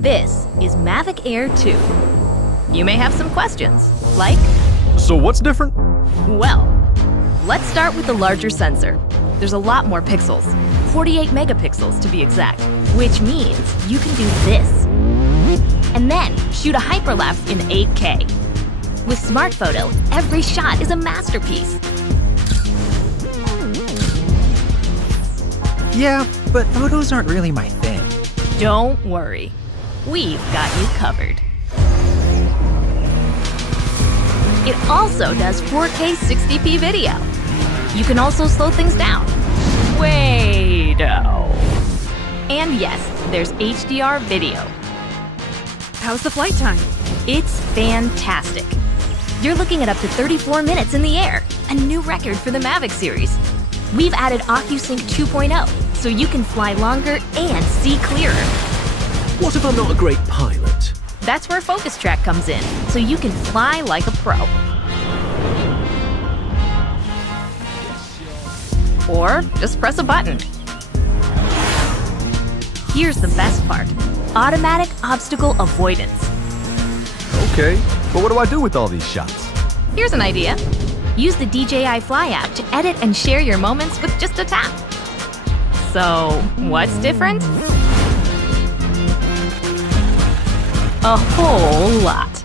This is Mavic Air 2. You may have some questions, like... So what's different? Well, let's start with the larger sensor. There's a lot more pixels, 48 megapixels to be exact, which means you can do this. And then shoot a hyperlapse in 8K. With Smart Photo, every shot is a masterpiece. Yeah, but photos aren't really my thing. Don't worry. We've got you covered. It also does 4K 60p video. You can also slow things down. Way-do. And yes, there's HDR video. How's the flight time? It's fantastic. You're looking at up to 34 minutes in the air, a new record for the Mavic series. We've added OcuSync 2.0, so you can fly longer and see clearer. What if I'm not a great pilot? That's where Focus Track comes in, so you can fly like a pro. Or just press a button. Here's the best part: automatic obstacle avoidance. Okay, but what do I do with all these shots? Here's an idea. Use the DJI Fly app to edit and share your moments with just a tap. So, what's different? A whole lot.